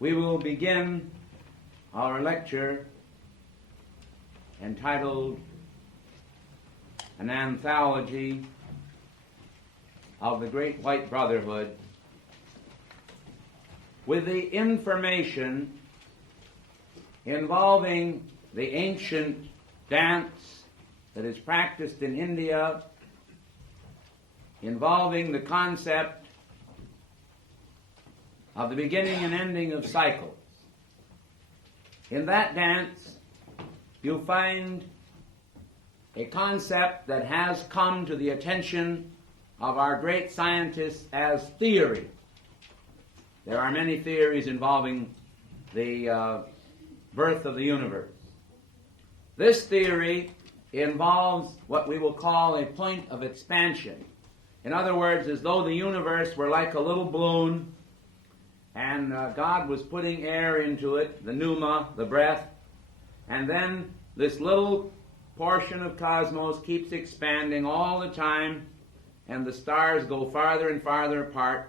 We will begin our lecture entitled An Anthology of the Great White Brotherhood with the information involving the ancient dance that is practiced in India, involving the concept of the beginning and ending of cycles. In that dance, you'll find a concept that has come to the attention of our great scientists as theory. There are many theories involving the birth of the universe. This theory involves what we will call a point of expansion. In other words, as though the universe were like a little balloon, and God was putting air into it, the pneuma, the breath, and then this little portion of cosmos keeps expanding all the time, and the stars go farther and farther apart,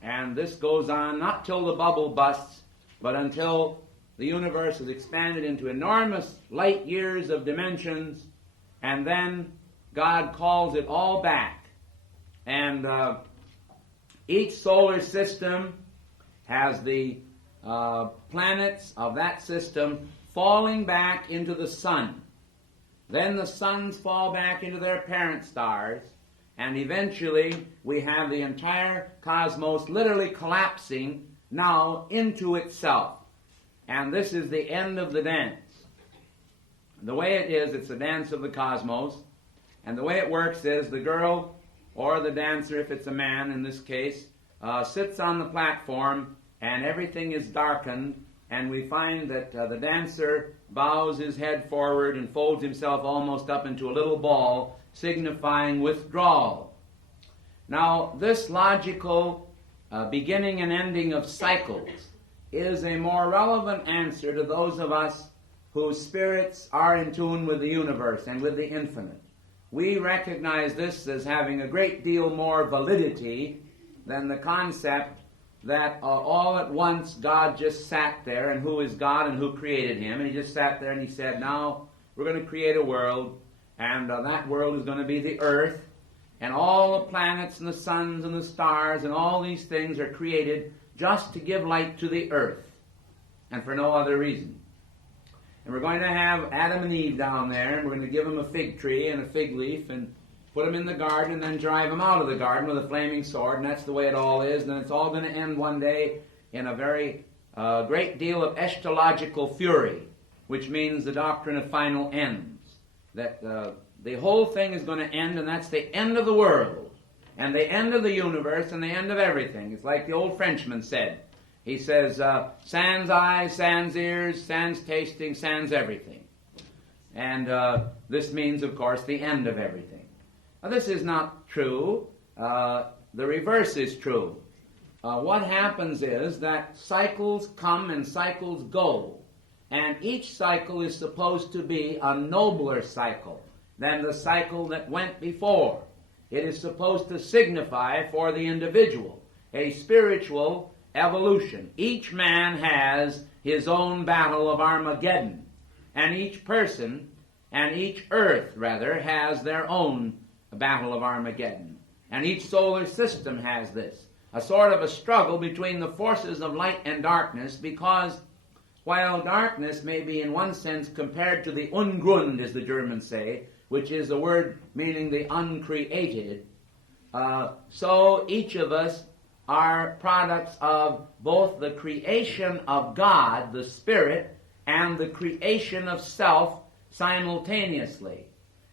and this goes on not till the bubble busts, but until the universe is expanded into enormous light years of dimensions, and then God calls it all back. And each solar system has the planets of that system falling back into the sun. Then the suns fall back into their parent stars, and eventually we have the entire cosmos literally collapsing now into itself. And this is the end of the dance. The way it is, it's the dance of the cosmos, and the way it works is the girl, or the dancer, if it's a man in this case, sits on the platform, and everything is darkened, and we find that the dancer bows his head forward and folds himself almost up into a little ball, signifying withdrawal. Now, this logical beginning and ending of cycles is a more relevant answer to those of us whose spirits are in tune with the universe and with the infinite. We recognize this as having a great deal more validity than the concept that all at once God just sat there, and who is God and who created him, and he just sat there and he said, now we're going to create a world, and that world is going to be the earth, and all the planets and the suns and the stars and all these things are created just to give light to the earth, and for no other reason. And we're going to have Adam and Eve down there, and we're going to give them a fig tree and a fig leaf, and put them in the garden, and then drive them out of the garden with a flaming sword, and that's the way it all is, and it's all going to end one day in a very great deal of eschatological fury, which means the doctrine of final ends. That the whole thing is going to end, and that's the end of the world, and the end of the universe, and the end of everything. It's like the old Frenchman said. He says, sans eyes, sans ears, sans tasting, sans everything. And this means, of course, the end of everything. Now, this is not true. The reverse is true. What happens is that cycles come and cycles go, and each cycle is supposed to be a nobler cycle than the cycle that went before. It is supposed to signify for the individual a spiritual evolution. Each man has his own battle of Armageddon, and each person, and each earth, rather, has their own battle of Armageddon. And each solar system has this, a sort of a struggle between the forces of light and darkness, because while darkness may be in one sense compared to the Ungrund, as the Germans say, which is the word meaning the uncreated, so each of us are products of both the creation of God, the Spirit, and the creation of self simultaneously.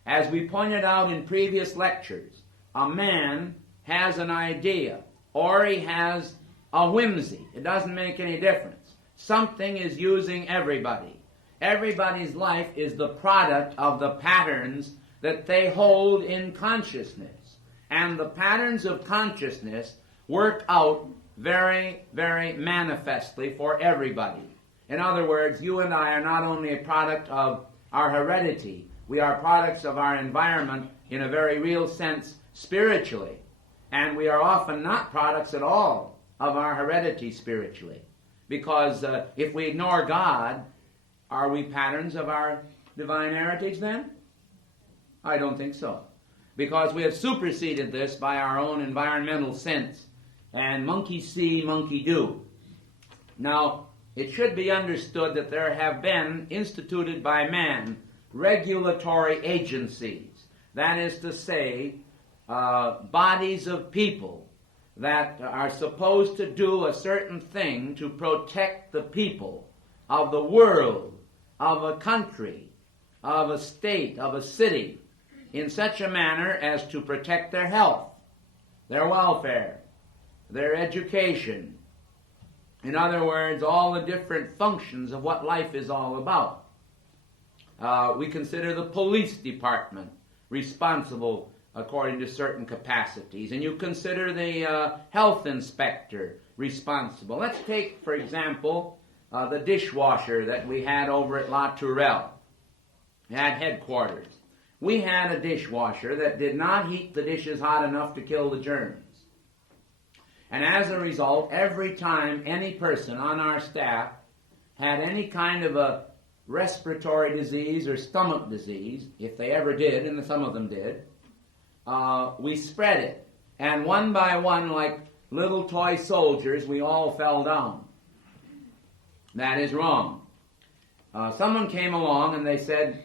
As we pointed out in previous lectures, a man has an idea, or he has a whimsy. It doesn't make any difference. Something is using everybody. Everybody's life is the product of the patterns that they hold in consciousness. And the patterns of consciousness work out very, very manifestly for everybody. In other words, you and I are not only a product of our heredity, we are products of our environment in a very real sense spiritually. And we are often not products at all of our heredity spiritually. Because if we ignore God, are we patterns of our divine heritage then? I don't think so. Because we have superseded this by our own environmental sense. And monkey see, monkey do. Now, it should be understood that there have been instituted by man regulatory agencies. That is to say, bodies of people that are supposed to do a certain thing to protect the people of the world, of a country, of a state, of a city, in such a manner as to protect their health, their welfare, their education. In other words, all the different functions of what life is all about. We consider the police department responsible according to certain capacities, and you consider the health inspector responsible. Let's take, for example, the dishwasher that we had over at La Tourelle, at headquarters. We had a dishwasher that did not heat the dishes hot enough to kill the germs. And as a result, every time any person on our staff had any kind of a respiratory disease or stomach disease, if they ever did, and some of them did, we spread it. And one by one, like little toy soldiers, we all fell down. That is wrong. Someone came along and they said,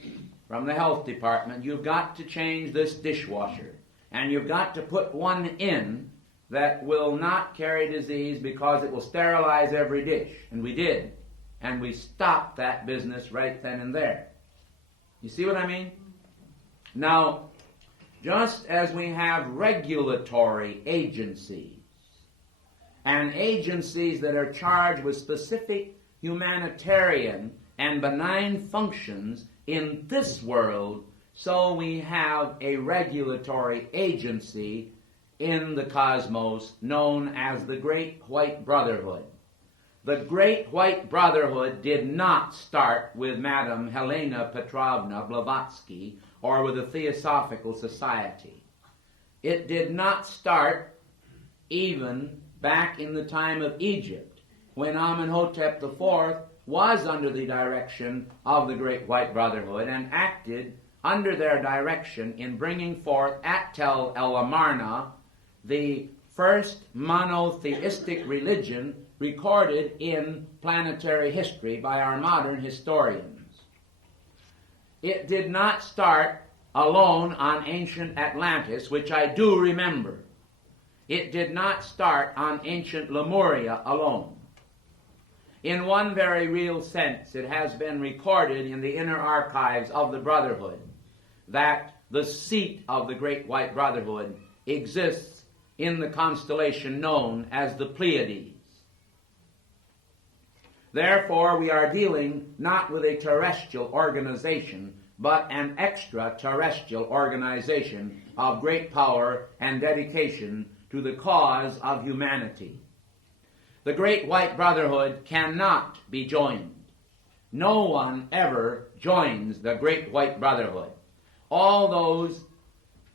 from the health department, you've got to change this dishwasher. And you've got to put one in that will not carry disease because it will sterilize every dish. And we did. And we stopped that business right then and there. You see what I mean? Now, just as we have regulatory agencies, and agencies that are charged with specific humanitarian and benign functions in this world, so we have a regulatory agency in the cosmos known as the Great White Brotherhood. The Great White Brotherhood did not start with Madame Helena Petrovna Blavatsky or with a Theosophical Society. It did not start even back in the time of Egypt, when Amenhotep IV was under the direction of the Great White Brotherhood and acted under their direction in bringing forth at Tel El Amarna the first monotheistic religion recorded in planetary history by our modern historians. It did not start alone on ancient Atlantis, which I do remember. It did not start on ancient Lemuria alone. In one very real sense, it has been recorded in the inner archives of the Brotherhood that the seat of the Great White Brotherhood exists in the constellation known as the Pleiades. Therefore, we are dealing not with a terrestrial organization, but an extraterrestrial organization of great power and dedication to the cause of humanity. The Great White Brotherhood cannot be joined. No one ever joins the Great White Brotherhood. All those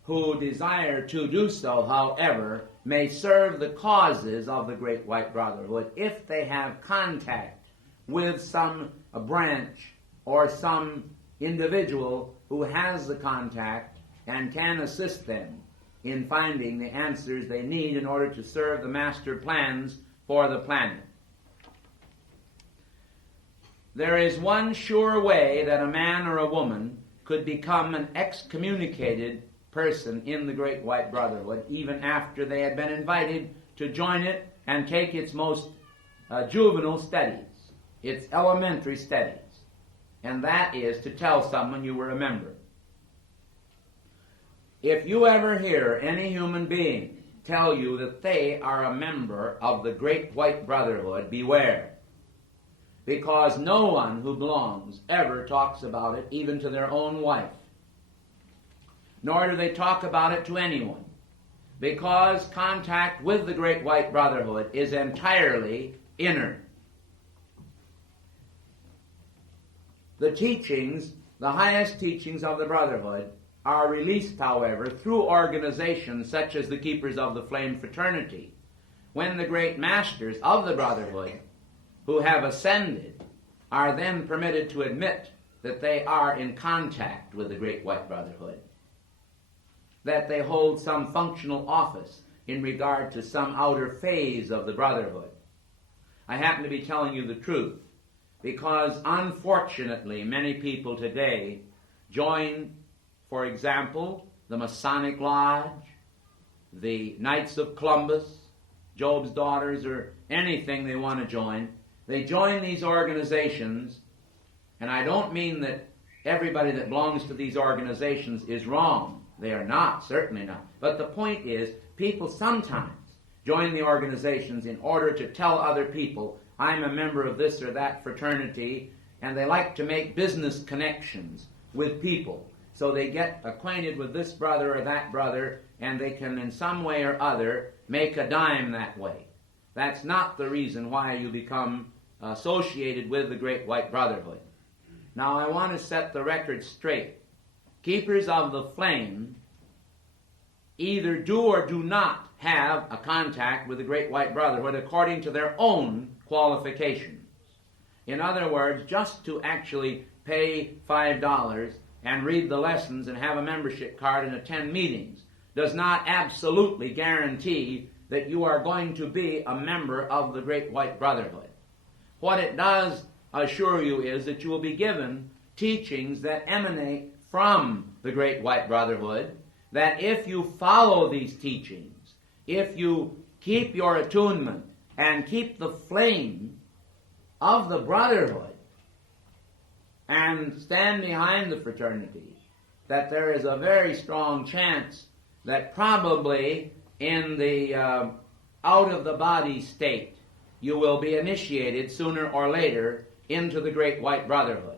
who desire to do so, however, may serve the causes of the Great White Brotherhood if they have contact with some branch or some individual who has the contact and can assist them in finding the answers they need in order to serve the master plans for the planet. There is one sure way that a man or a woman could become an excommunicated person in the Great White Brotherhood, even after they had been invited to join it and take its most juvenile studies, its elementary studies, and that is to tell someone you were a member. If you ever hear any human being tell you that they are a member of the Great White Brotherhood, beware. Because no one who belongs ever talks about it, even to their own wife. Nor do they talk about it to anyone. Because contact with the Great White Brotherhood is entirely inner. The teachings, the highest teachings of the Brotherhood, are released, however, through organizations such as the Keepers of the Flame Fraternity, when the great masters of the Brotherhood who have ascended are then permitted to admit that they are in contact with the Great White Brotherhood, that they hold some functional office in regard to some outer phase of the Brotherhood. I happen to be telling you the truth because, unfortunately, many people today join, for example, the Masonic Lodge, the Knights of Columbus, Job's Daughters, or anything they want to join. They join these organizations, and I don't mean that everybody that belongs to these organizations is wrong. They are not, certainly not. But the point is, people sometimes join the organizations in order to tell other people, I'm a member of this or that fraternity, and they like to make business connections with people. So they get acquainted with this brother or that brother, and they can in some way or other make a dime that way. That's not the reason why you become associated with the Great White Brotherhood. Now I want to set the record straight. Keepers of the Flame either do or do not have a contact with the Great White Brotherhood according to their own qualifications. In other words, just to actually pay $5 and read the lessons and have a membership card and attend meetings does not absolutely guarantee that you are going to be a member of the Great White Brotherhood. What it does assure you is that you will be given teachings that emanate from the Great White Brotherhood, that if you follow these teachings, if you keep your attunement and keep the flame of the Brotherhood and stand behind the fraternity, that there is a very strong chance that probably in the out-of-the-body state you will be initiated sooner or later into the Great White Brotherhood.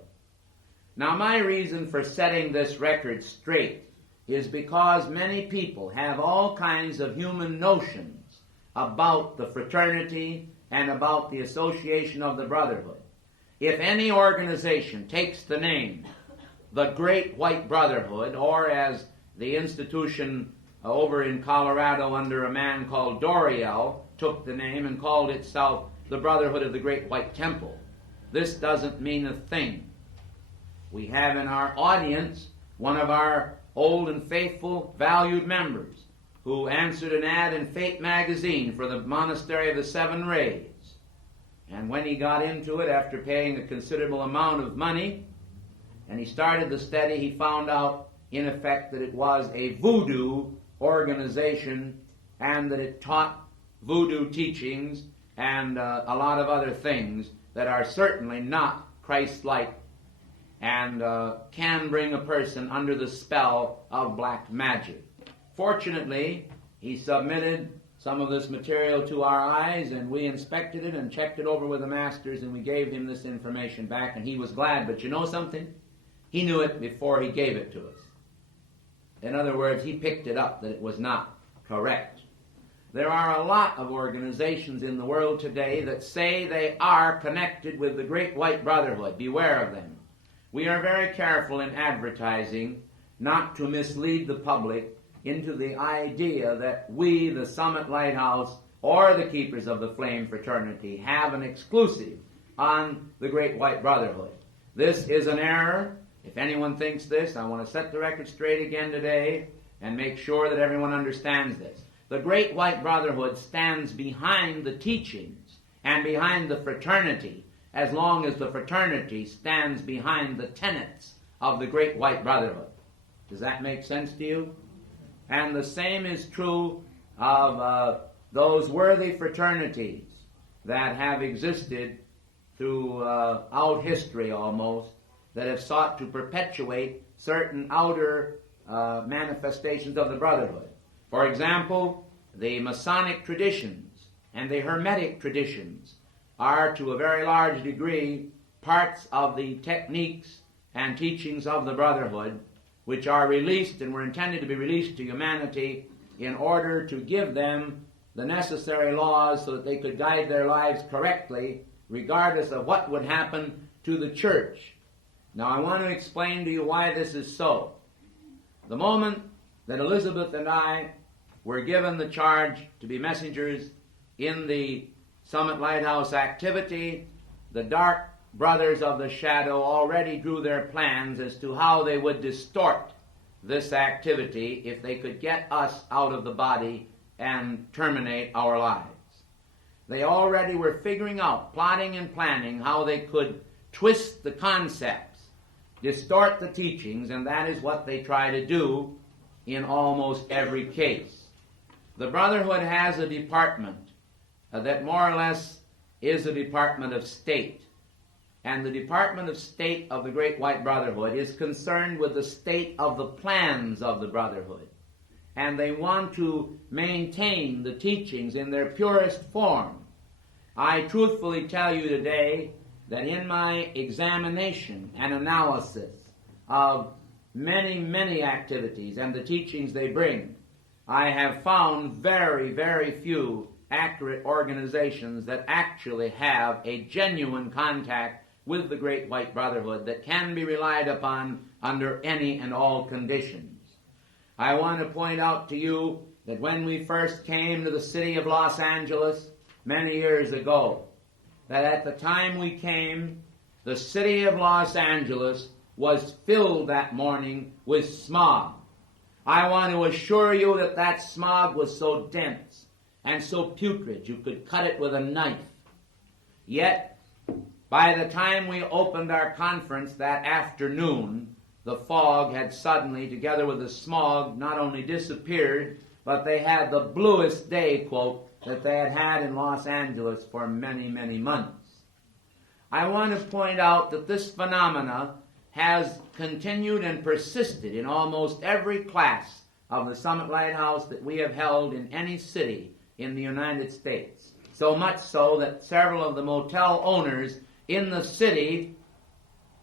Now, my reason for setting this record straight is because many people have all kinds of human notions about the fraternity and about the association of the Brotherhood. If any organization takes the name the Great White Brotherhood, or as the institution over in Colorado under a man called Doriel took the name and called itself the Brotherhood of the Great White Temple, this doesn't mean a thing. We have in our audience one of our old and faithful, valued members who answered an ad in Fate magazine for the Monastery of the Seven Rays. And when he got into it, after paying a considerable amount of money, and he started the study, he found out, in effect, that it was a voodoo organization and that it taught voodoo teachings and a lot of other things that are certainly not Christ-like and can bring a person under the spell of black magic. Fortunately, he submitted some of this material to our eyes, and we inspected it and checked it over with the masters, and we gave him this information back, and he was glad. But you know something? He knew it before he gave it to us. In other words, he picked it up that it was not correct. There are a lot of organizations in the world today that say they are connected with the Great White Brotherhood. Beware of them. We are very careful in advertising not to mislead the public into the idea that we, the Summit Lighthouse, or the Keepers of the Flame Fraternity, have an exclusive on the Great White Brotherhood. This is an error. If anyone thinks this, I want to set the record straight again today and make sure that everyone understands this. The Great White Brotherhood stands behind the teachings and behind the fraternity as long as the fraternity stands behind the tenets of the Great White Brotherhood. Does that make sense to you? And the same is true of those worthy fraternities that have existed throughout history almost, that have sought to perpetuate certain outer manifestations of the Brotherhood. For example, the Masonic traditions and the Hermetic traditions are to a very large degree parts of the techniques and teachings of the Brotherhood, which are released and were intended to be released to humanity in order to give them the necessary laws so that they could guide their lives correctly regardless of what would happen to the church. Now I want to explain to you why this is so. The moment that Elizabeth and I were given the charge to be messengers in the Summit Lighthouse activity, the dark brothers of the shadow already drew their plans as to how they would distort this activity if they could get us out of the body and terminate our lives. They already were figuring out, plotting and planning how they could twist the concepts, distort the teachings, and that is what they try to do in almost every case. The Brotherhood has a department that more or less is a department of state. And the Department of State of the Great White Brotherhood is concerned with the state of the plans of the Brotherhood. And they want to maintain the teachings in their purest form. I truthfully tell you today that in my examination and analysis of many, many activities and the teachings they bring, I have found very, very few accurate organizations that actually have a genuine contact with the Great White Brotherhood that can be relied upon under any and all conditions. I want to point out to you that when we first came to the city of Los Angeles many years ago, that at the time we came, the city of Los Angeles was filled that morning with smog. I want to assure you that that smog was so dense and so putrid you could cut it with a knife. Yet, by the time we opened our conference that afternoon, the fog had suddenly, together with the smog, not only disappeared, but they had the bluest day, quote, that they had had in Los Angeles for many, many months. I want to point out that this phenomena has continued and persisted in almost every class of the Summit Lighthouse that we have held in any city in the United States. So much so that several of the motel owners in the city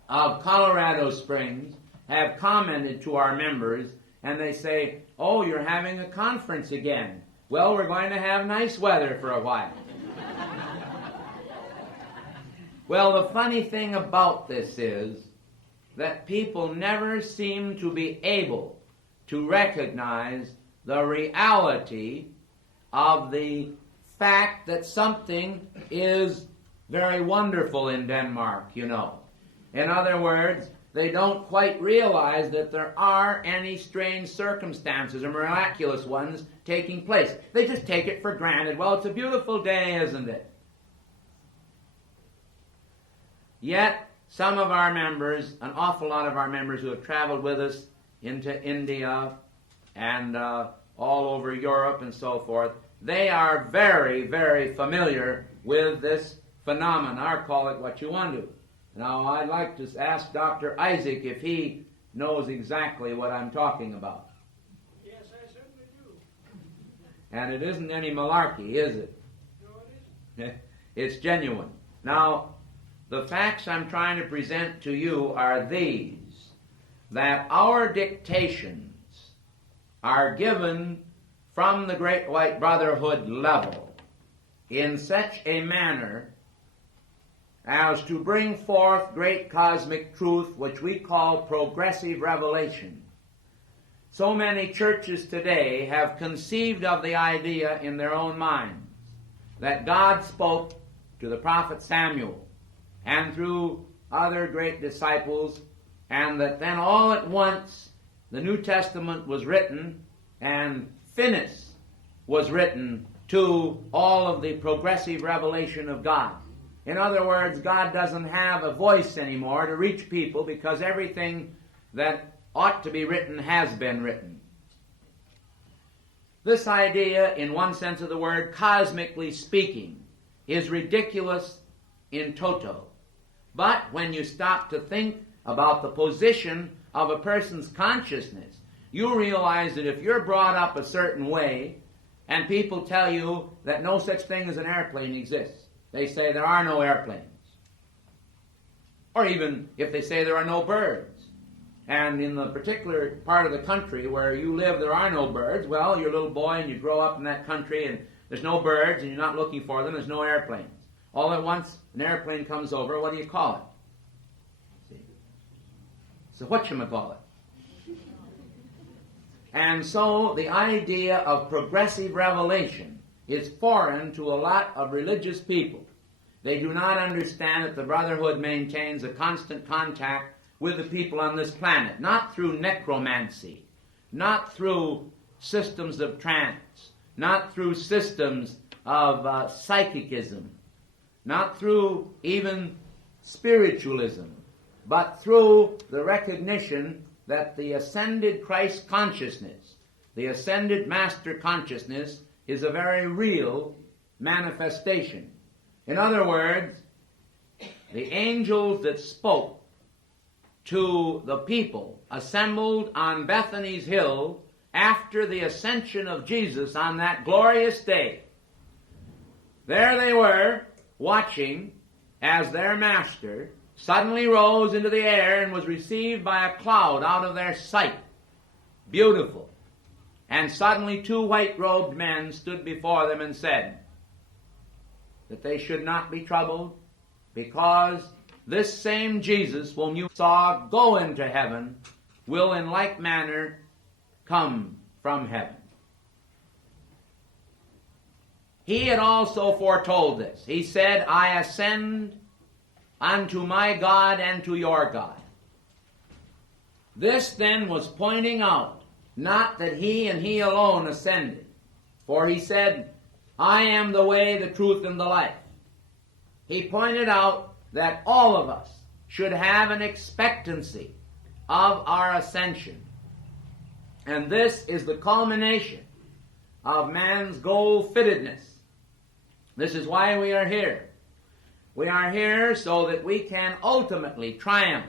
of Colorado Springs have commented to our members, and they say, "Oh, you're having a conference again. Well, we're going to have nice weather for a while." Well, the funny thing about this is that people never seem to be able to recognize the reality of the fact that something is very wonderful in Denmark, you know. In other words, they don't quite realize that there are any strange circumstances or miraculous ones taking place. They just take it for granted. Well, it's a beautiful day, isn't it? Yet, some of our members, an awful lot of our members who have traveled with us into India and all over Europe and so forth, they are very, very familiar with this phenomena, or call it what you want to. Now, I'd like to ask Dr. Isaac if he knows exactly what I'm talking about. Yes, I certainly do. And it isn't any malarkey, is it? No, it isn't. It's genuine. Now, the facts I'm trying to present to you are these, that our dictations are given from the Great White Brotherhood level in such a manner as to bring forth great cosmic truth, which we call progressive revelation. So many churches today have conceived of the idea in their own minds that God spoke to the prophet Samuel and through other great disciples, and that then all at once the New Testament was written and finis was written to all of the progressive revelation of God. In other words, God doesn't have a voice anymore to reach people because everything that ought to be written has been written. This idea, in one sense of the word, cosmically speaking, is ridiculous in toto. But when you stop to think about the position of a person's consciousness, you realize that if you're brought up a certain way and people tell you that no such thing as an airplane exists, they say there are no airplanes. Or even if they say there are no birds. And in the particular part of the country where you live there are no birds, well, you're a little boy and you grow up in that country and there's no birds and you're not looking for them, there's no airplanes. All at once an airplane comes over, what do you call it? See? So whatchamacallit? And so the idea of progressive revelation is foreign to a lot of religious people. They do not understand that the Brotherhood maintains a constant contact with the people on this planet, not through necromancy, not through systems of trance, not through systems of psychicism, not through even spiritualism, but through the recognition that the ascended Christ consciousness, the ascended Master consciousness, is a very real manifestation. In other words, the angels that spoke to the people assembled on Bethany's hill after the ascension of Jesus on that glorious day, there they were watching as their Master suddenly rose into the air and was received by a cloud out of their sight. Beautiful. And suddenly two white-robed men stood before them and said that they should not be troubled, because this same Jesus whom you saw go into heaven will in like manner come from heaven. He had also foretold this. He said, I ascend unto my God and to your God. This then was pointing out not that he and he alone ascended, for he said, I am the way, the truth, and the life. He pointed out that all of us should have an expectancy of our ascension. And this is the culmination of man's goal-fittedness. This is why we are here. We are here so that we can ultimately triumph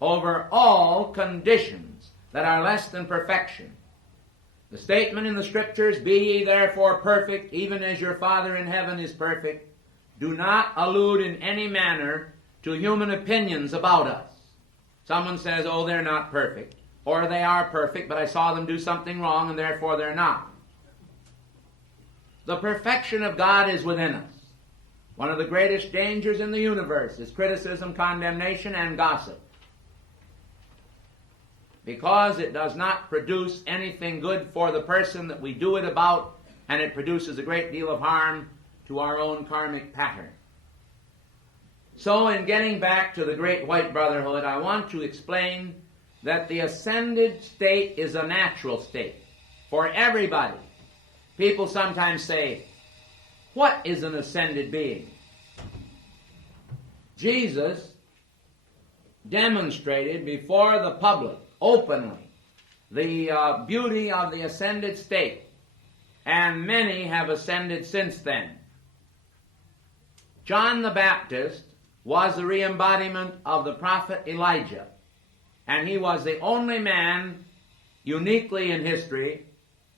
over all conditions that are less than perfection. The statement in the Scriptures, be ye therefore perfect, even as your Father in heaven is perfect, do not allude in any manner to human opinions about us. Someone says, oh, they're not perfect, or they are perfect, but I saw them do something wrong, and therefore they're not. The perfection of God is within us. One of the greatest dangers in the universe is criticism, condemnation, and gossip, because it does not produce anything good for the person that we do it about, and it produces a great deal of harm to our own karmic pattern. So in getting back to the Great White Brotherhood, I want to explain that the ascended state is a natural state for everybody. People sometimes say, what is an ascended being? Jesus demonstrated before the public openly the beauty of the ascended state, and many have ascended since then. John the Baptist was the re-embodiment of the prophet Elijah, and he was the only man uniquely in history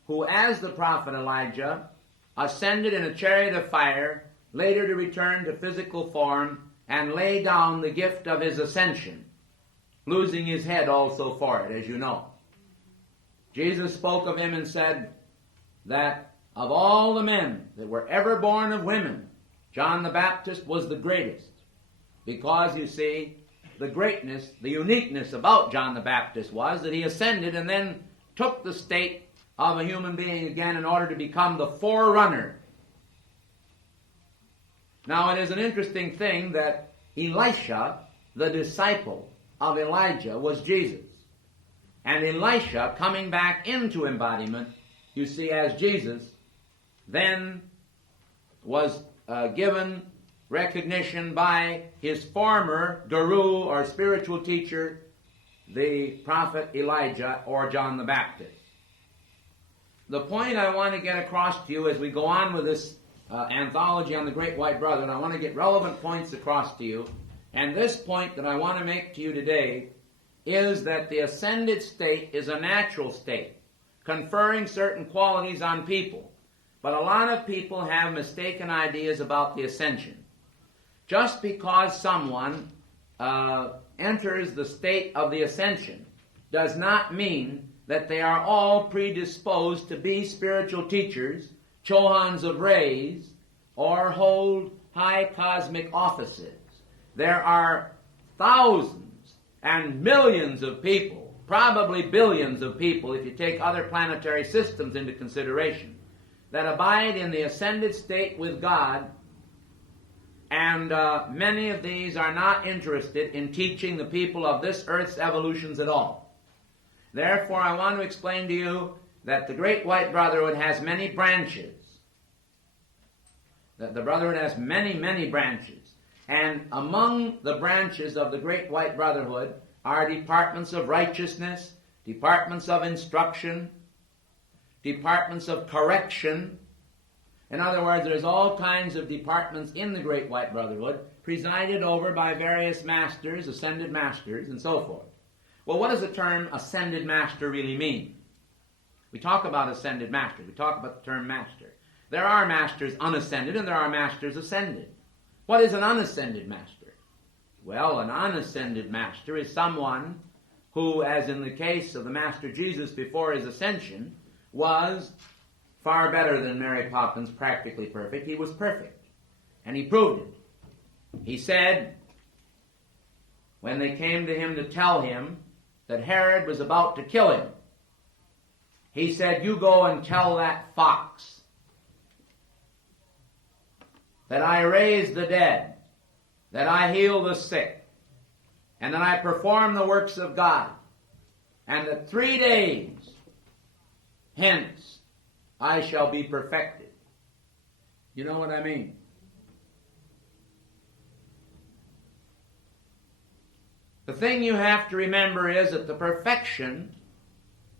who, as the prophet Elijah, ascended in a chariot of fire, later to return to physical form and lay down the gift of his ascension, losing his head also for it, as you know. Jesus spoke of him and said that of all the men that were ever born of women, John the Baptist was the greatest, because, you see, the greatness, the uniqueness about John the Baptist was that he ascended and then took the state of a human being again in order to become the forerunner. Now, it is an interesting thing that Elisha, the disciple of Elijah, was Jesus. And Elisha, coming back into embodiment, you see, as Jesus, then was given recognition by his former guru or spiritual teacher, the prophet Elijah or John the Baptist. The point I want to get across to you as we go on with this anthology on the Great White Brotherhood, I want to get relevant points across to you. And this point that I want to make to you today is that the ascended state is a natural state, conferring certain qualities on people. But a lot of people have mistaken ideas about the ascension. Just because someone enters the state of the ascension does not mean that they are all predisposed to be spiritual teachers, Chohans of rays, or hold high cosmic offices. There are thousands and millions of people, probably billions of people if you take other planetary systems into consideration, that abide in the ascended state with God And many of these are not interested in teaching the people of this earth's evolutions at all. Therefore, I want to explain to you that the Great White Brotherhood has many branches. That the Brotherhood has many, many branches. And among the branches of the Great White Brotherhood are departments of righteousness, departments of instruction, departments of correction. In other words, there's all kinds of departments in the Great White Brotherhood presided over by various masters, ascended masters, and so forth. Well, what does the term ascended master really mean? We talk about ascended masters. We talk about the term master. There are masters unascended and there are masters ascended. What is an unascended master? Well, an unascended master is someone who, as in the case of the Master Jesus before his ascension, was far better than Mary Poppins, practically perfect. He was perfect. And he proved it. He said, when they came to him to tell him that Herod was about to kill him, he said, "You go and tell that fox that I raise the dead, that I heal the sick, and that I perform the works of God, and that 3 days hence I shall be perfected." You know what I mean? The thing you have to remember is that the perfection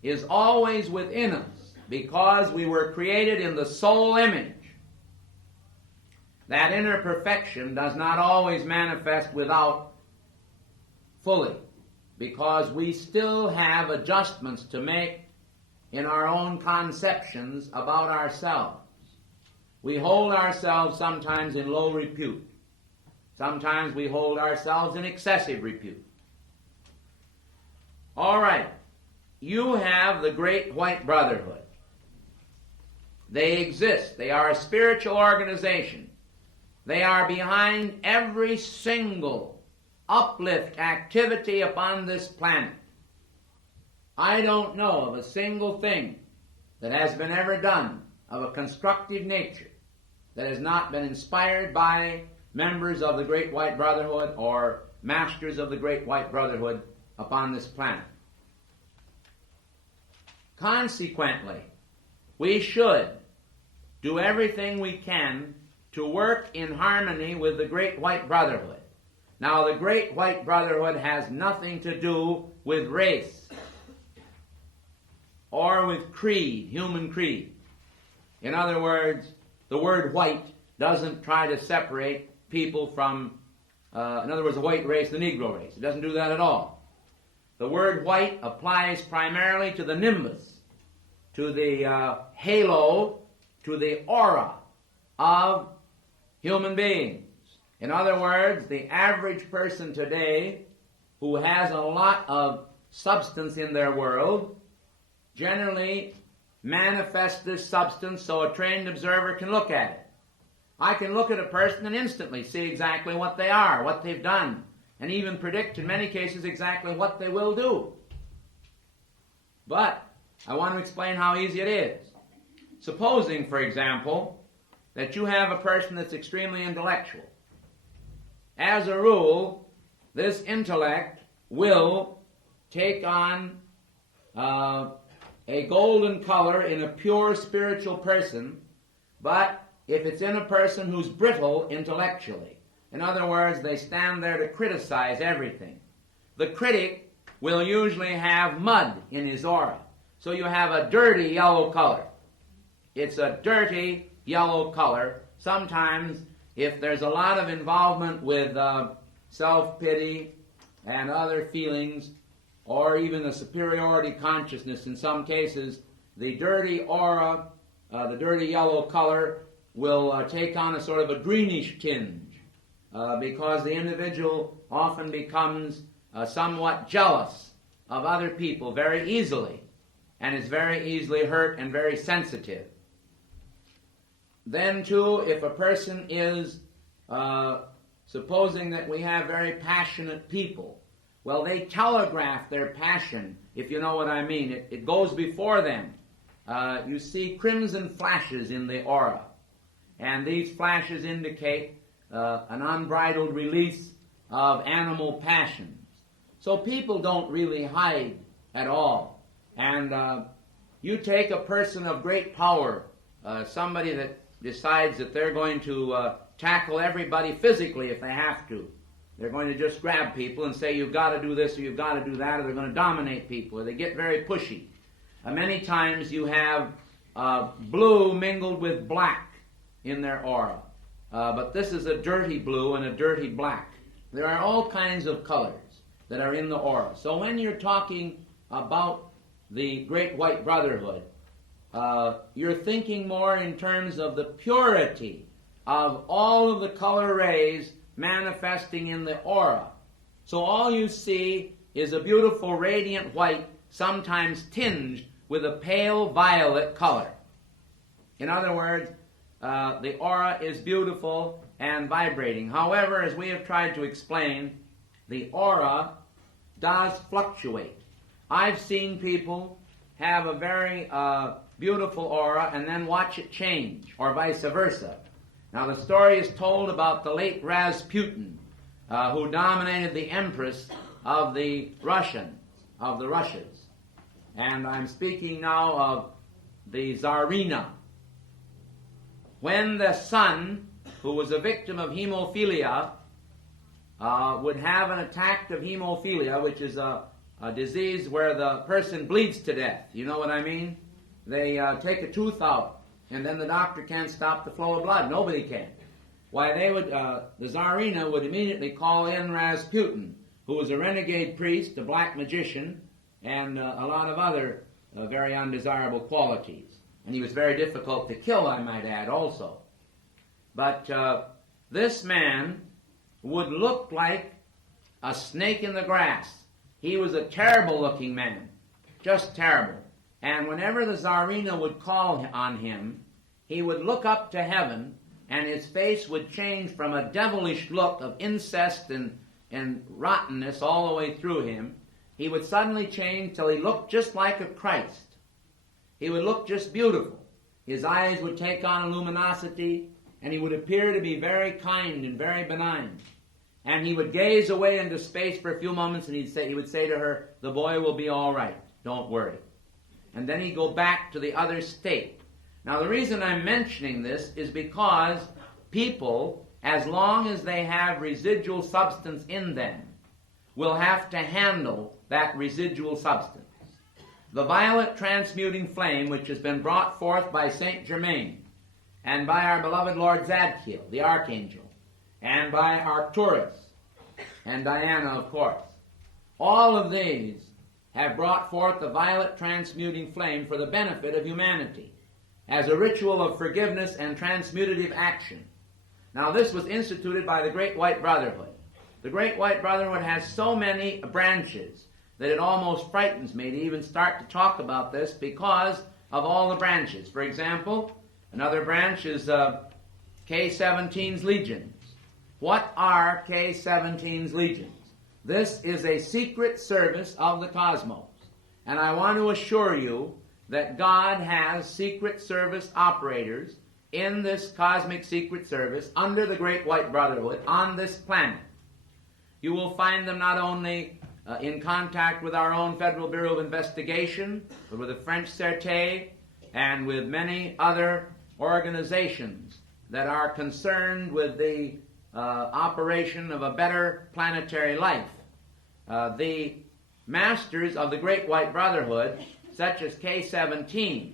is always within us because we were created in the soul image. That inner perfection does not always manifest without fully, because we still have adjustments to make in our own conceptions about ourselves. We hold ourselves sometimes in low repute. Sometimes we hold ourselves in excessive repute. All right, you have the Great White Brotherhood. They exist. They are a spiritual organization. They are behind every single uplift activity upon this planet. I don't know of a single thing that has been ever done of a constructive nature that has not been inspired by members of the Great White Brotherhood or masters of the Great White Brotherhood upon this planet. Consequently, we should do everything we can to work in harmony with the Great White Brotherhood. Now, the Great White Brotherhood has nothing to do with race or with creed, human creed. In other words, the word white doesn't try to separate people from, in other words, the white race, the Negro race. It doesn't do that at all. The word white applies primarily to the nimbus, to the halo, to the aura of human beings. In other words, the average person today who has a lot of substance in their world generally manifests this substance so a trained observer can look at it. I can look at a person and instantly see exactly what they are, what they've done, and even predict in many cases exactly what they will do. But I want to explain how easy it is. Supposing, for example, that you have a person that's extremely intellectual. As a rule, this intellect will take on a golden color in a pure spiritual person, but if it's in a person who's brittle intellectually, in other words, they stand there to criticize everything, the critic will usually have mud in his aura. So you have a dirty yellow color. It's a dirty yellow color. Sometimes, if there's a lot of involvement with self-pity and other feelings, or even a superiority consciousness in some cases, the dirty aura, the dirty yellow color, will take on a sort of a greenish tinge, because the individual often becomes somewhat jealous of other people very easily, and is very easily hurt and very sensitive. Then, too, if a person is, supposing that we have very passionate people, well, they telegraph their passion, if you know what I mean. It goes before them. You see crimson flashes in the aura, and these flashes indicate an unbridled release of animal passions. So people don't really hide at all. And you take a person of great power, somebody that decides that they're going to tackle everybody physically if they have to. They're going to just grab people and say, you've got to do this or you've got to do that, or they're going to dominate people, or they get very pushy. Many times you have blue mingled with black in their aura. But this is a dirty blue and a dirty black. There are all kinds of colors that are in the aura. So when you're talking about the Great White Brotherhood, you're thinking more in terms of the purity of all of the color rays manifesting in the aura. So all you see is a beautiful radiant white, sometimes tinged with a pale violet color. In other words, the aura is beautiful and vibrating. However, as we have tried to explain, the aura does fluctuate. I've seen people have a very beautiful aura and then watch it change, or vice versa. Now the story is told about the late Rasputin, who dominated the empress of the Russias. And I'm speaking now of the Tsarina. When the son, who was a victim of hemophilia, would have an attack of hemophilia, which is a disease where the person bleeds to death. You know what I mean? They take a tooth out, and then the doctor can't stop the flow of blood. Nobody can. Why, the Tsarina would immediately call in Rasputin, who was a renegade priest, a black magician, and a lot of other very undesirable qualities. And he was very difficult to kill, I might add, also. But this man would look like a snake in the grass. He was a terrible-looking man, just terrible. And whenever the Tsarina would call on him, he would look up to heaven, and his face would change from a devilish look of incest and rottenness all the way through him. He would suddenly change till he looked just like a Christ. He would look just beautiful. His eyes would take on a luminosity, and he would appear to be very kind and very benign. And he would gaze away into space for a few moments, and he would say to her, "The boy will be all right. Don't worry." And then he'd go back to the other state. Now, the reason I'm mentioning this is because people, as long as they have residual substance in them, will have to handle that residual substance. The violet transmuting flame, which has been brought forth by Saint Germain, and by our beloved Lord Zadkiel, the Archangel, and by Arcturus, and Diana, of course. All of these have brought forth the violet transmuting flame for the benefit of humanity, as a ritual of forgiveness and transmutative action. Now, this was instituted by the Great White Brotherhood. The Great White Brotherhood has so many branches that it almost frightens me to even start to talk about this because of all the branches. For example, another branch is K-17's Legions. What are K-17's Legions? This is a secret service of the cosmos. And I want to assure you that God has secret service operators in this cosmic secret service under the Great White Brotherhood on this planet. You will find them not only in contact with our own Federal Bureau of Investigation, but with the French Sûreté and with many other organizations that are concerned with the operation of a better planetary life. The masters of the Great White Brotherhood, such as K-17,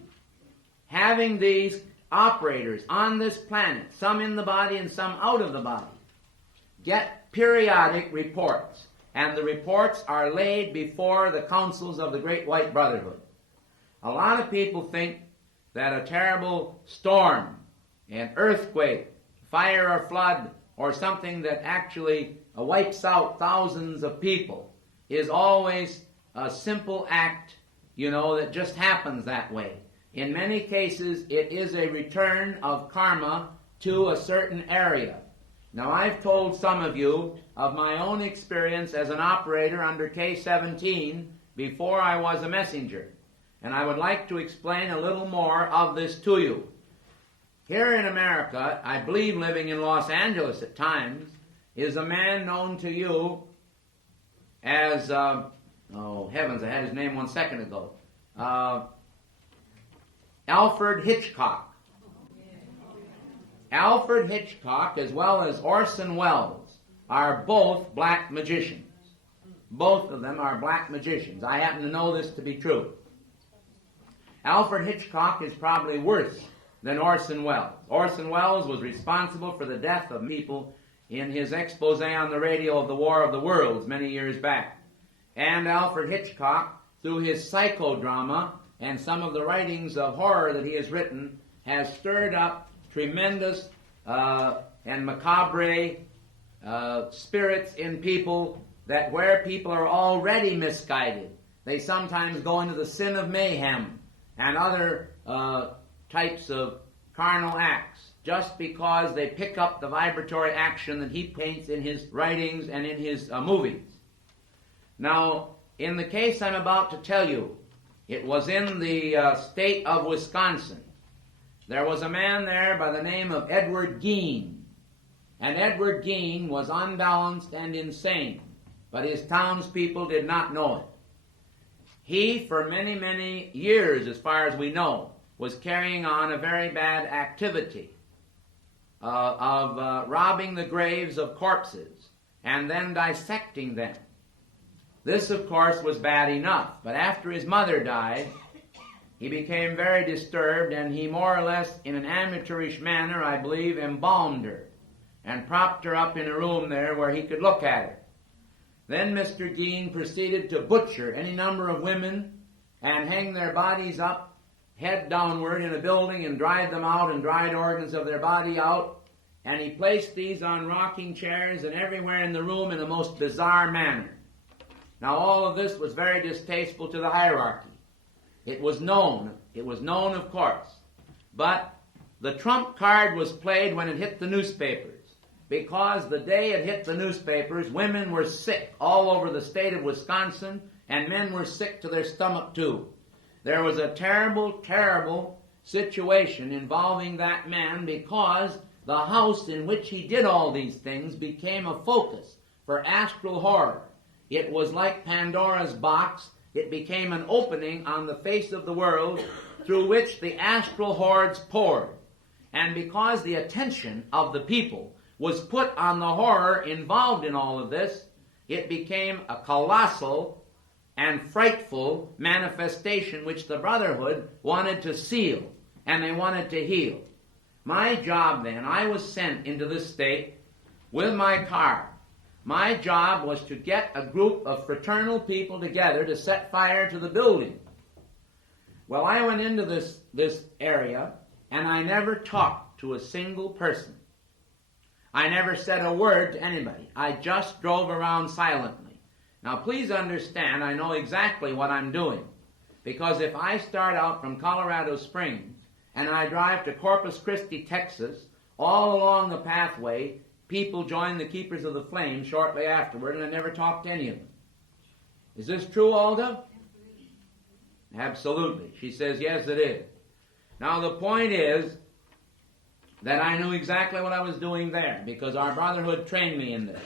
having these operators on this planet, some in the body and some out of the body, get periodic reports, and the reports are laid before the councils of the Great White Brotherhood. A lot of people think that a terrible storm, an earthquake, fire or flood, or something that actually wipes out thousands of people is always a simple act, that just happens that way. In many cases, it is a return of karma to a certain area. Now, I've told some of you of my own experience as an operator under K-17 before I was a messenger, and I would like to explain a little more of this to you. Here in America, I believe living in Los Angeles at times, is a man known to you as, oh heavens, I had his name 1 second ago, Alfred Hitchcock. Alfred Hitchcock, as well as Orson Welles, are both black magicians. Both of them are black magicians. I happen to know this to be true. Alfred Hitchcock is probably worse than Orson Welles. Orson Welles was responsible for the death of people in his expose on the radio of the War of the Worlds many years back. And Alfred Hitchcock, through his psychodrama and some of the writings of horror that he has written, has stirred up tremendous and macabre spirits in people, that where people are already misguided, they sometimes go into the sin of mayhem and other types of carnal acts, just because they pick up the vibratory action that he paints in his writings and in his movies. Now, in the case I'm about to tell you, it was in the state of Wisconsin. There was a man there by the name of Edward Gean. And Edward Gean was unbalanced and insane, but his townspeople did not know it. He, for many, many years, as far as we know, was carrying on a very bad activity of robbing the graves of corpses and then dissecting them. This, of course, was bad enough, but after his mother died, he became very disturbed, and he more or less, in an amateurish manner, I believe, embalmed her and propped her up in a room there where he could look at her. Then Mr. Gean proceeded to butcher any number of women and hang their bodies up head downward in a building and dried them out and dried organs of their body out. And he placed these on rocking chairs and everywhere in the room in a most bizarre manner. Now all of this was very distasteful to the hierarchy. It was known, of course. But the trump card was played when it hit the newspapers, because the day it hit the newspapers, women were sick all over the state of Wisconsin, and men were sick to their stomach too. There was a terrible, terrible situation involving that man, because the house in which he did all these things became a focus for astral horror. It was like Pandora's box. It became an opening on the face of the world through which the astral hordes poured. And because the attention of the people was put on the horror involved in all of this, it became a colossal and frightful manifestation which the Brotherhood wanted to seal and they wanted to heal. My job then, I was sent into this state with my car. My job was to get a group of fraternal people together to set fire to the building. Well, I went into this area, and I never talked to a single person. I never said a word to anybody. I just drove around silently. Now, please understand, I know exactly what I'm doing, because if I start out from Colorado Springs and I drive to Corpus Christi, Texas, all along the pathway, people join the Keepers of the Flame shortly afterward, and I never talked to any of them. Is this true, Alda? Absolutely. She says, yes, it is. Now, the point is that I knew exactly what I was doing there, because our Brotherhood trained me in this.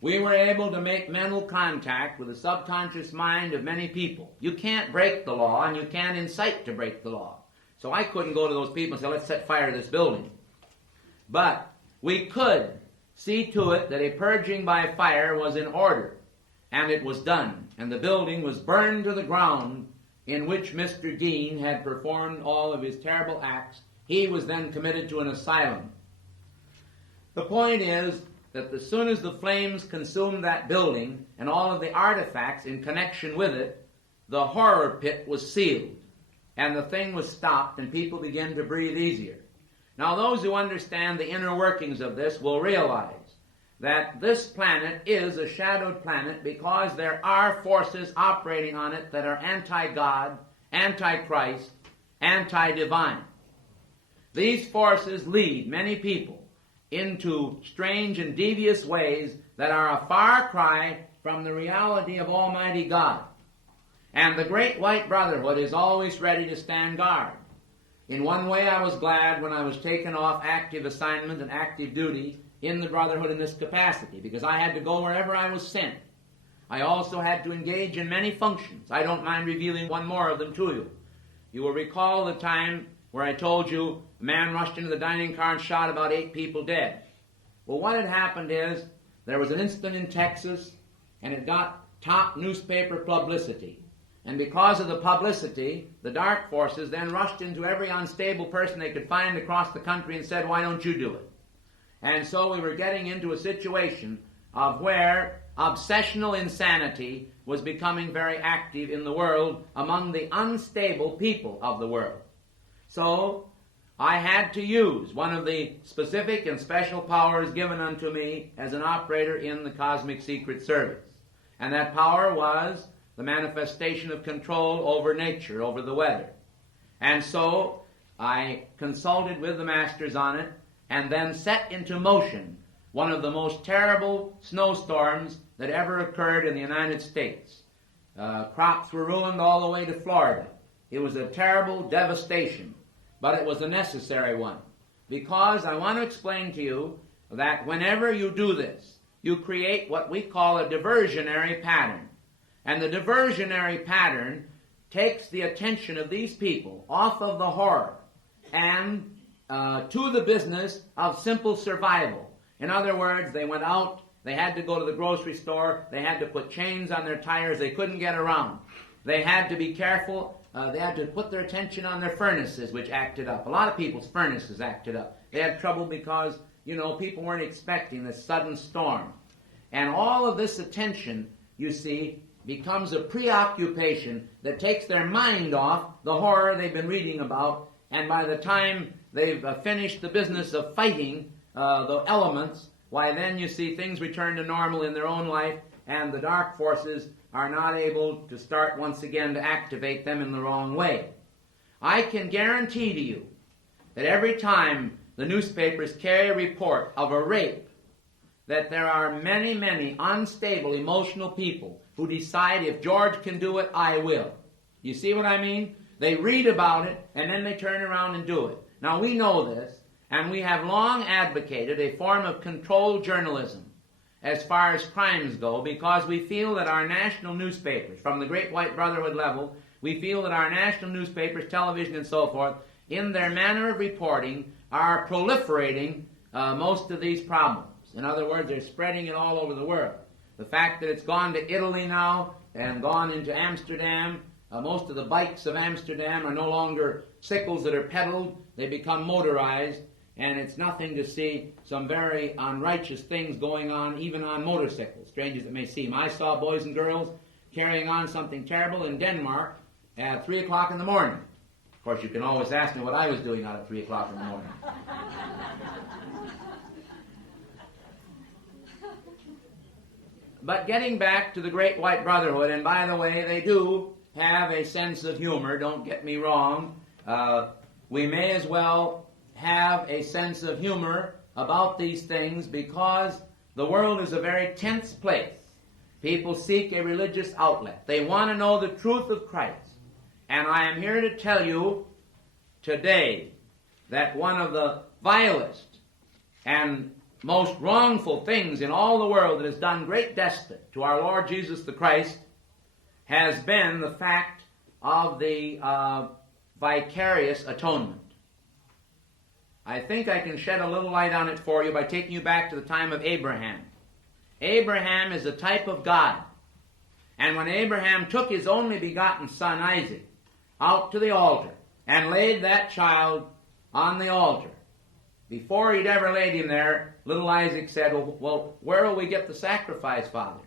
We were able to make mental contact with the subconscious mind of many people. You can't break the law, and you can't incite to break the law. So I couldn't go to those people and say, let's set fire to this building. But we could see to it that a purging by fire was in order, and it was done, and the building was burned to the ground in which Mr. Gean had performed all of his terrible acts. He was then committed to an asylum. The point is that as soon as the flames consumed that building and all of the artifacts in connection with it, the horror pit was sealed, and the thing was stopped, and people began to breathe easier. Now, those who understand the inner workings of this will realize that this planet is a shadowed planet because there are forces operating on it that are anti-God, anti-Christ, anti-divine. These forces lead many people into strange and devious ways that are a far cry from the reality of Almighty God. And the Great White Brotherhood is always ready to stand guard. In one way, I was glad when I was taken off active assignment and active duty in the Brotherhood in this capacity, because I had to go wherever I was sent. I also had to engage in many functions. I don't mind revealing one more of them to you. You will recall the time where I told you a man rushed into the dining car and shot about 8 people dead. Well, what had happened is there was an incident in Texas, and it got top newspaper publicity. And because of the publicity, the dark forces then rushed into every unstable person they could find across the country and said, "Why don't you do it?" And so we were getting into a situation of where obsessional insanity was becoming very active in the world among the unstable people of the world. So I had to use one of the specific and special powers given unto me as an operator in the Cosmic Secret Service. And that power was the manifestation of control over nature, over the weather. And so I consulted with the masters on it and then set into motion one of the most terrible snowstorms that ever occurred in the United States. Crops were ruined all the way to Florida. It was a terrible devastation, but it was a necessary one, because I want to explain to you that whenever you do this, you create what we call a diversionary pattern. And the diversionary pattern takes the attention of these people off of the horror and to the business of simple survival. In other words, they went out, they had to go to the grocery store, they had to put chains on their tires, they couldn't get around. They had to be careful, they had to put their attention on their furnaces, which acted up. A lot of people's furnaces acted up. They had trouble because, people weren't expecting this sudden storm. And all of this attention, you see, becomes a preoccupation that takes their mind off the horror they've been reading about, and by the time they've finished the business of fighting the elements, why then you see things return to normal in their own life, and the dark forces are not able to start once again to activate them in the wrong way. I can guarantee to you that every time the newspapers carry a report of a rape, that there are many, many unstable, emotional people who decide, if George can do it, I will. You see what I mean? They read about it, and then they turn around and do it. Now, we know this, and we have long advocated a form of controlled journalism as far as crimes go, because we feel that our national newspapers, from the Great White Brotherhood level, we feel that our national newspapers, television, and so forth, in their manner of reporting, are proliferating most of these problems. In other words, they're spreading it all over the world. The fact that it's gone to Italy now and gone into Amsterdam, most of the bikes of Amsterdam are no longer sickles that are pedaled, they become motorized, and it's nothing to see some very unrighteous things going on even on motorcycles, strange as it may seem. I saw boys and girls carrying on something terrible in Denmark at 3 o'clock in the morning. Of course, you can always ask me what I was doing out at 3 o'clock in the morning. But getting back to the Great White Brotherhood, and by the way, they do have a sense of humor, don't get me wrong. We may as well have a sense of humor about these things because the world is a very tense place. People seek a religious outlet. They want to know the truth of Christ. And I am here to tell you today that one of the vilest and most wrongful things in all the world that has done great despite to our Lord Jesus the Christ has been the fact of the vicarious atonement. I think I can shed a little light on it for you by taking you back to the time of Abraham. Abraham is a type of God. And when Abraham took his only begotten son Isaac out to the altar and laid that child on the altar, before he'd ever laid him there, little Isaac said, well, where will we get the sacrifice, Father?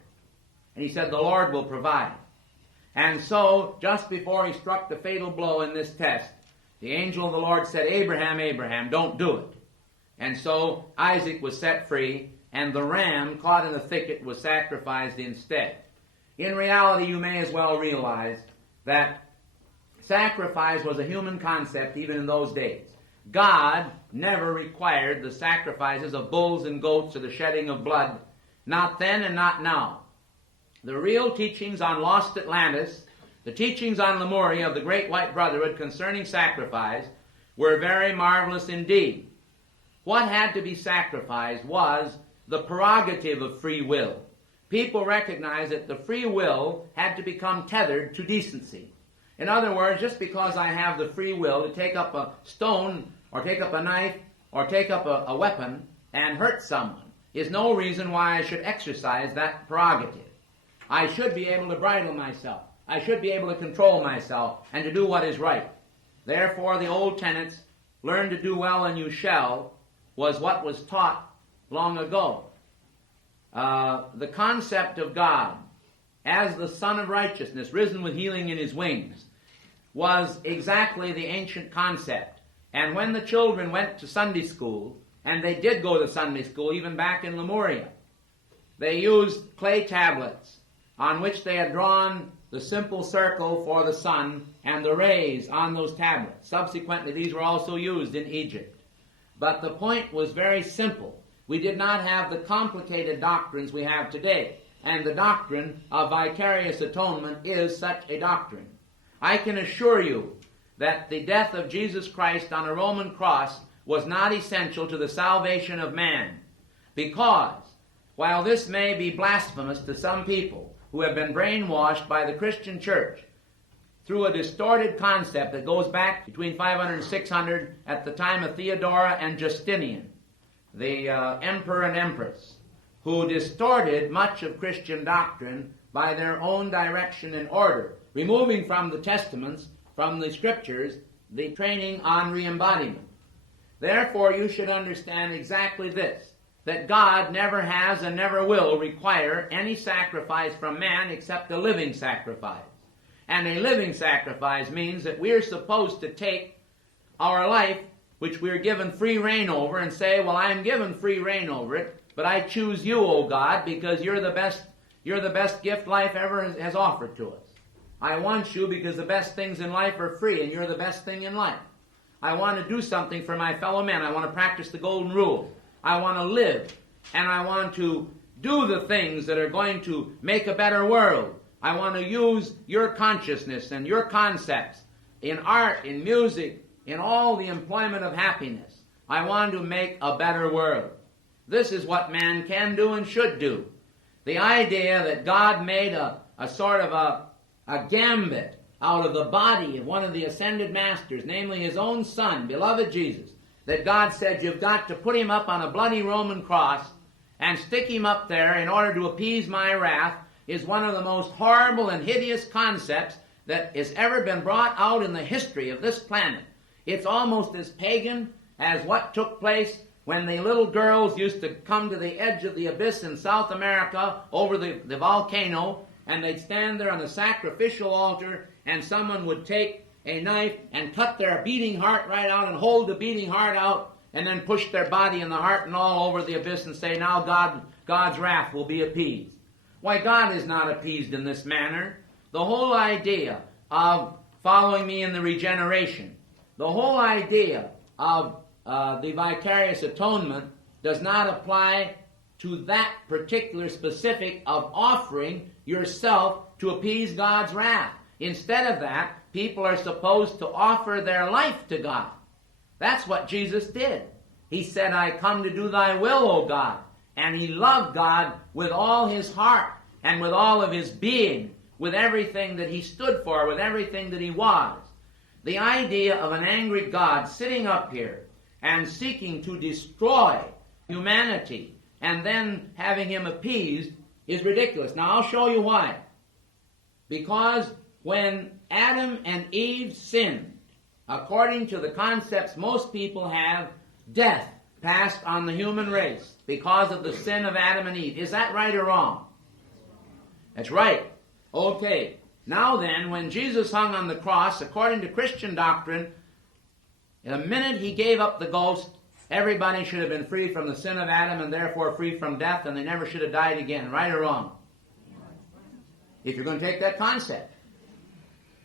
And he said, the Lord will provide. And so, just before he struck the fatal blow in this test, the angel of the Lord said, Abraham, Abraham, don't do it. And so Isaac was set free, and the ram caught in the thicket was sacrificed instead. In reality, you may as well realize that sacrifice was a human concept even in those days. God never required the sacrifices of bulls and goats or the shedding of blood, not then and not now. The real teachings on lost Atlantis, the teachings on Lemuria of the Great White Brotherhood concerning sacrifice, were very marvelous indeed. What had to be sacrificed was the prerogative of free will. People recognized that the free will had to become tethered to decency. In other words, just because I have the free will to take up a stone or take up a knife or take up a weapon and hurt someone is no reason why I should exercise that prerogative. I should be able to bridle myself. I should be able to control myself and to do what is right. Therefore, the old tenets, learn to do well and you shall, was what was taught long ago. The concept of God as the Son of Righteousness, risen with healing in his wings, was exactly the ancient concept. And when the children went to Sunday school, and they did go to Sunday school even back in Lemuria, they used clay tablets on which they had drawn the simple circle for the sun and the rays on those tablets. Subsequently, these were also used in Egypt. But the point was very simple. We did not have the complicated doctrines we have today. And the doctrine of vicarious atonement is such a doctrine. I can assure you that the death of Jesus Christ on a Roman cross was not essential to the salvation of man, because while this may be blasphemous to some people who have been brainwashed by the Christian church through a distorted concept that goes back between 500 and 600 at the time of Theodora and Justinian, the emperor and empress, who distorted much of Christian doctrine by their own direction and order, removing from the testaments, from the scriptures, the training on re-embodiment. Therefore, you should understand exactly this, that God never has and never will require any sacrifice from man except a living sacrifice. And a living sacrifice means that we're supposed to take our life, which we're given free rein over, and say, well, I'm given free rein over it, but I choose you, O God, because you're the best gift life ever has offered to us. I want you because the best things in life are free, and you're the best thing in life. I want to do something for my fellow men. I want to practice the golden rule. I want to live, and I want to do the things that are going to make a better world. I want to use your consciousness and your concepts in art, in music, in all the employment of happiness. I want to make a better world. This is what man can do and should do. The idea that God made a sort of a gambit out of the body of one of the ascended masters, namely his own son, beloved Jesus, that God said you've got to put him up on a bloody Roman cross and stick him up there in order to appease my wrath, is one of the most horrible and hideous concepts that has ever been brought out in the history of this planet. It's almost as pagan as what took place when the little girls used to come to the edge of the abyss in South America over the volcano, and they'd stand there on the sacrificial altar, and someone would take a knife and cut their beating heart right out and hold the beating heart out, and then push their body and the heart and all over the abyss and say, now God's wrath will be appeased. Why, God is not appeased in this manner. The whole idea of following me in the regeneration, the whole idea of the vicarious atonement does not apply to that particular specific of offering yourself to appease God's wrath. Instead of that, people are supposed to offer their life to God. That's what Jesus did. He said, I come to do thy will, O God. And he loved God with all his heart and with all of his being, with everything that he stood for, with everything that he was. The idea of an angry God sitting up here and seeking to destroy humanity and then having him appeased is ridiculous. Now, I'll show you why. Because when Adam and Eve sinned, according to the concepts most people have, death passed on the human race because of the sin of Adam and Eve. Is that right or wrong? That's right. Okay. Now then, when Jesus hung on the cross, according to Christian doctrine, the minute he gave up the ghost, everybody should have been free from the sin of Adam and therefore free from death, and they never should have died again. Right or wrong? If you're going to take that concept.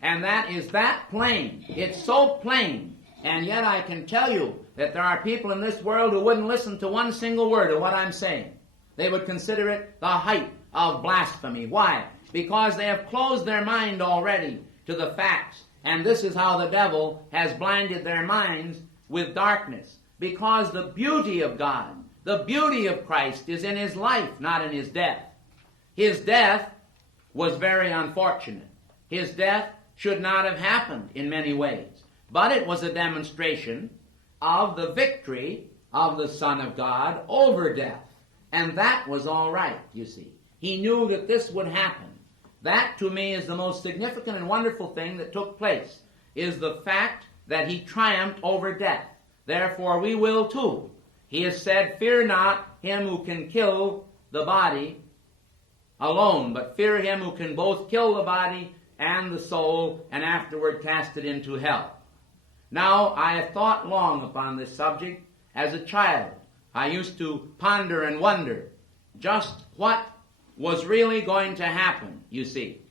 And that is that plain. It's so plain. And yet I can tell you that there are people in this world who wouldn't listen to one single word of what I'm saying. They would consider it the height of blasphemy. Why? Because they have closed their mind already to the facts And this is how the devil has blinded their minds with darkness. Because the beauty of God, the beauty of Christ is in his life, not in his death. His death was very unfortunate. His death should not have happened in many ways. But it was a demonstration of the victory of the Son of God over death. And that was all right, you see. He knew that this would happen. That, to me, is the most significant and wonderful thing that took place, is the fact that he triumphed over death. Therefore, we will too. He has said, fear not him who can kill the body alone, but fear him who can both kill the body and the soul, and afterward cast it into hell. Now, I have thought long upon this subject as a child. I used to ponder and wonder just what was really going to happen, you see,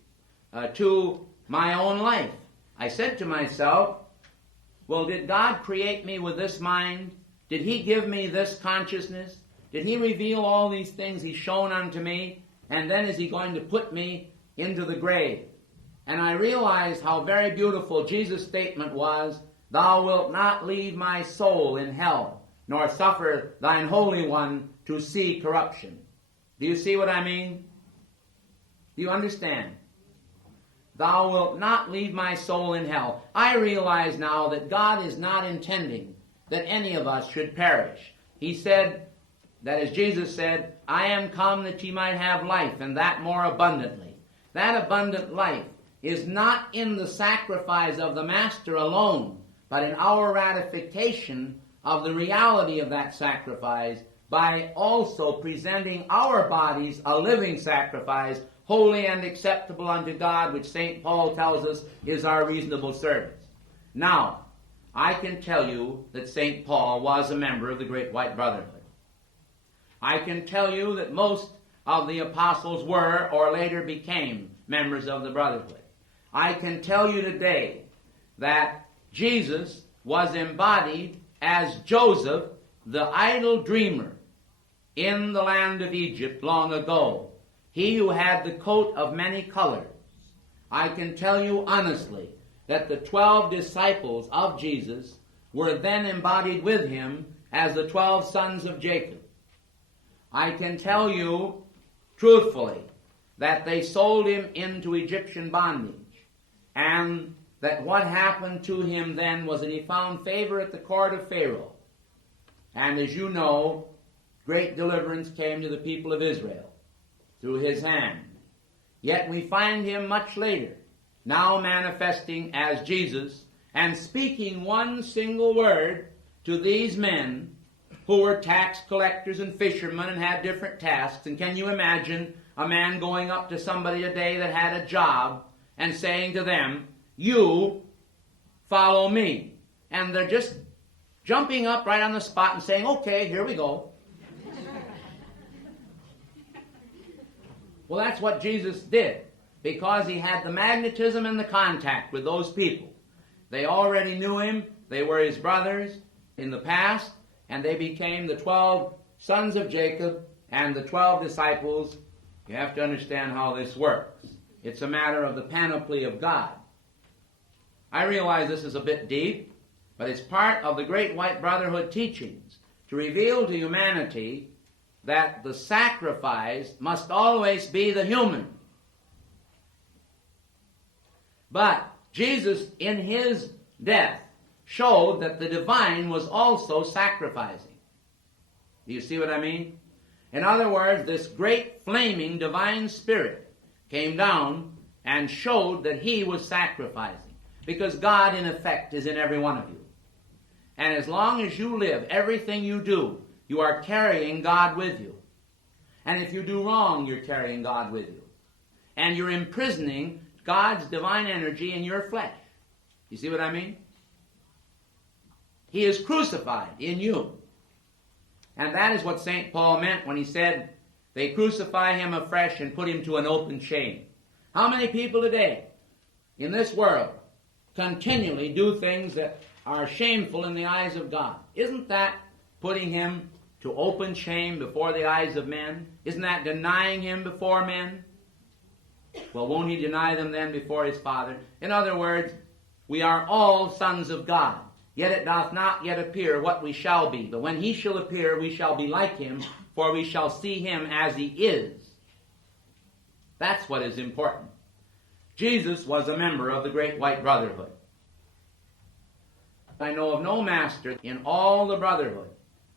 to my own life. I said to myself, well, did God create me with this mind? Did he give me this consciousness? Did he reveal all these things he's shown unto me? And then is he going to put me into the grave? And I realized how very beautiful Jesus' statement was, thou wilt not leave my soul in hell, nor suffer thine Holy One to see corruption. Do you see what I mean? Do you understand? Thou wilt not leave my soul in hell. I realize now that God is not intending that any of us should perish. He said, that as Jesus said, I am come that ye might have life, and that more abundantly. That abundant life is not in the sacrifice of the Master alone, but in our ratification of the reality of that sacrifice by also presenting our bodies a living sacrifice, holy and acceptable unto God, which St. Paul tells us is our reasonable service. Now, I can tell you that St. Paul was a member of the Great White Brotherhood. I can tell you that most of the apostles were or later became members of the Brotherhood. I can tell you today that Jesus was embodied as Joseph, the idle dreamer, in the land of Egypt long ago. He who had the coat of many colors. I can tell you honestly that the 12 disciples of Jesus were then embodied with him as the 12 sons of Jacob. I can tell you truthfully that they sold him into Egyptian bondage, and that what happened to him then was that he found favor at the court of Pharaoh. And as you know, great deliverance came to the people of Israel through his hand. Yet we find him much later, now manifesting as Jesus, and speaking one single word to these men who were tax collectors and fishermen and had different tasks. And can you imagine a man going up to somebody today that had a job and saying to them, you follow me? And they're just jumping up right on the spot and saying, okay, here we go. Well, that's what Jesus did, because he had the magnetism and the contact with those people. They already knew him. They were his brothers in the past, and they became the 12 sons of Jacob and the 12 disciples. You have to understand how this works. It's a matter of the panoply of God. I realize this is a bit deep, but it's part of the Great White Brotherhood teachings to reveal to humanity that the sacrifice must always be the human. But Jesus, in his death, showed that the divine was also sacrificing. Do you see what I mean? In other words, this great flaming divine spirit came down and showed that he was sacrificing. Because God, in effect, is in every one of you. And as long as you live, everything you do, you are carrying God with you. And if you do wrong, you're carrying God with you. And you're imprisoning God's divine energy in your flesh. You see what I mean? He is crucified in you. And that is what St. Paul meant when he said, they crucify him afresh and put him to an open shame. How many people today in this world continually do things that are shameful in the eyes of God? Isn't that putting him to open shame before the eyes of men? Isn't that denying him before men? Well, won't he deny them then before his Father? In other words, We are all sons of God. Yet it doth not yet appear what we shall be. But when he shall appear, we shall be like him, for we shall see him as he is. That's what is important. Jesus was a member of the Great White Brotherhood. I know of no master in all the Brotherhood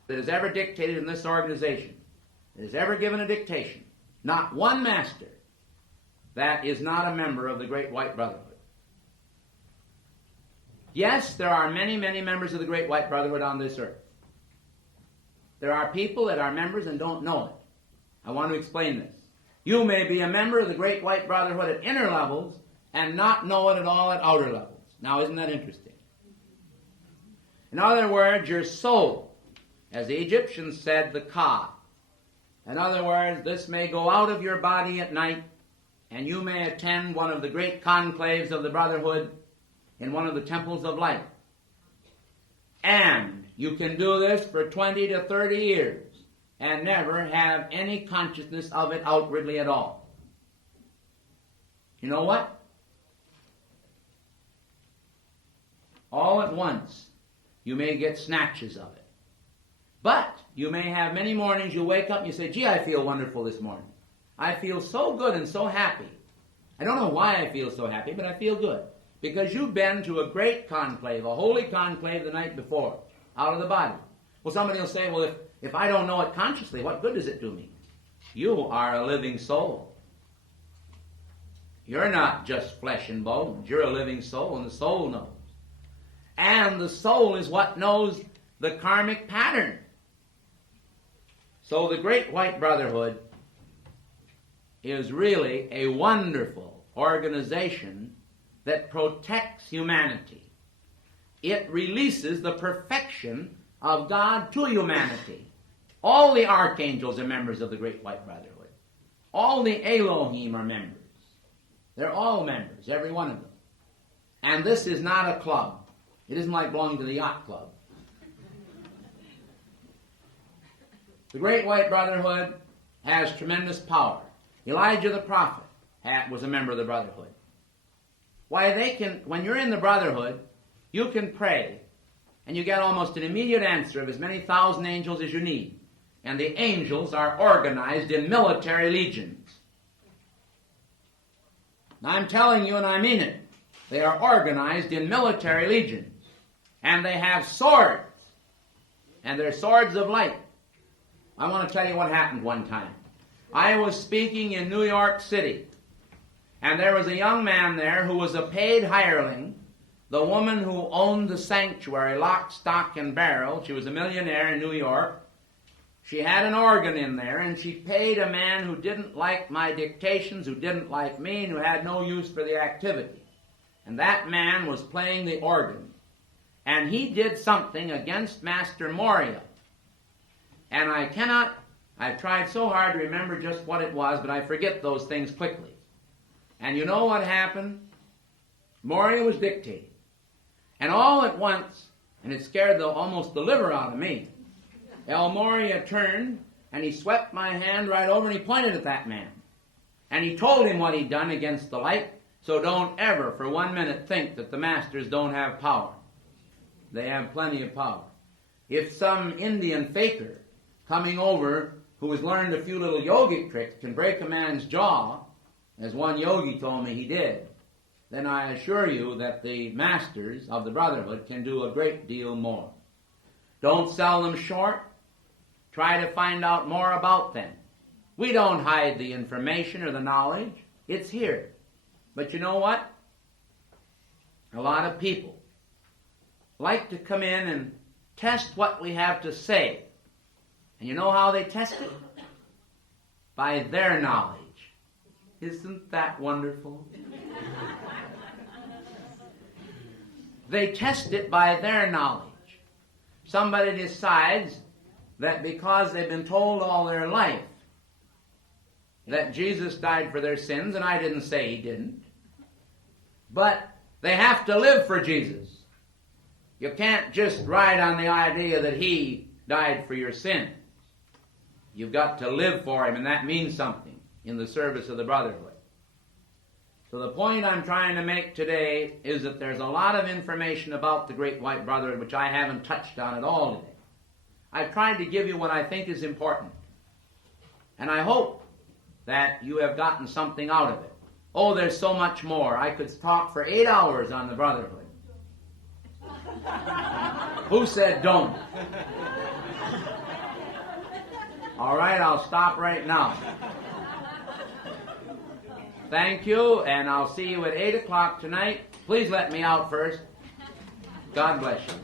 that has ever dictated in this organization, that has ever given a dictation. Not one master that is not a member of the Great White Brotherhood. Yes, there are many, many members of the Great White Brotherhood on this earth. There are people that are members and don't know it. I want to explain this. You may be a member of the Great White Brotherhood at inner levels and not know it at all at outer levels. Now, isn't that interesting? In other words, your soul, as the Egyptians said, the ka. In other words, this may go out of your body at night, and you may attend one of the great conclaves of the Brotherhood in one of the temples of light. And you can do this for 20 to 30 years and never have any consciousness of it outwardly at all. You know what? All at once, you may get snatches of it. But you may have many mornings you wake up and you say, gee, I feel wonderful this morning. I feel so good and so happy. I don't know why I feel so happy, but I feel good. Because you've been to a great conclave, a holy conclave the night before, out of the body. Well, somebody will say, well, if I don't know it consciously, what good does it do me? You are a living soul. You're not just flesh and bones. You're a living soul, and the soul knows. And the soul is what knows the karmic pattern. So the Great White Brotherhood is really a wonderful organization that protects humanity. It releases the perfection of God to humanity. All the archangels are members of the Great White Brotherhood. All the Elohim are members. They're all members, every one of them. And this is not a club. It isn't like belonging to the yacht club. The Great White Brotherhood has tremendous power. Elijah the prophet was a member of the Brotherhood. Why, when you're in the Brotherhood, you can pray, and you get almost an immediate answer of as many thousand angels as you need. And the angels are organized in military legions. Now, I'm telling you, and I mean it, they are organized in military legions. And they have swords, and they're swords of light. I want to tell you what happened one time. I was speaking in New York City, and there was a young man there who was a paid hireling. The woman who owned the sanctuary, lock, stock, and barrel, she was a millionaire in New York. She had an organ in there, and she paid a man who didn't like my dictations, who didn't like me, and who had no use for the activity. And that man was playing the organ. And he did something against Master Moria. And I've tried so hard to remember just what it was, but I forget those things quickly. And you know what happened? Moria was dictating. And all at once, and it scared almost the liver out of me, El Moria turned, and he swept my hand right over, and he pointed at that man. And he told him what he'd done against the light, so don't ever for 1 minute think that the masters don't have power. They have plenty of power. If some Indian faker coming over who has learned a few little yogic tricks can break a man's jaw, as one yogi told me he did, then I assure you that the masters of the Brotherhood can do a great deal more. Don't sell them short. Try to find out more about them. We don't hide the information or the knowledge. It's here. But you know what? A lot of people like to come in and test what we have to say. And you know how they test it? By their knowledge. Isn't that wonderful? They test it by their knowledge. Somebody decides that because they've been told all their life that Jesus died for their sins, and I didn't say he didn't, but they have to live for Jesus. You can't just ride on the idea that he died for your sins. You've got to live for him, and that means something in the service of the Brotherhood. So the point I'm trying to make today is that there's a lot of information about the Great White Brotherhood which I haven't touched on at all today. I've tried to give you what I think is important. And I hope that you have gotten something out of it. Oh, there's so much more. I could talk for 8 hours on the Brotherhood. Who said don't? All right, I'll stop right now. Thank you, and I'll see you at 8 o'clock tonight. Please let me out first. God bless you.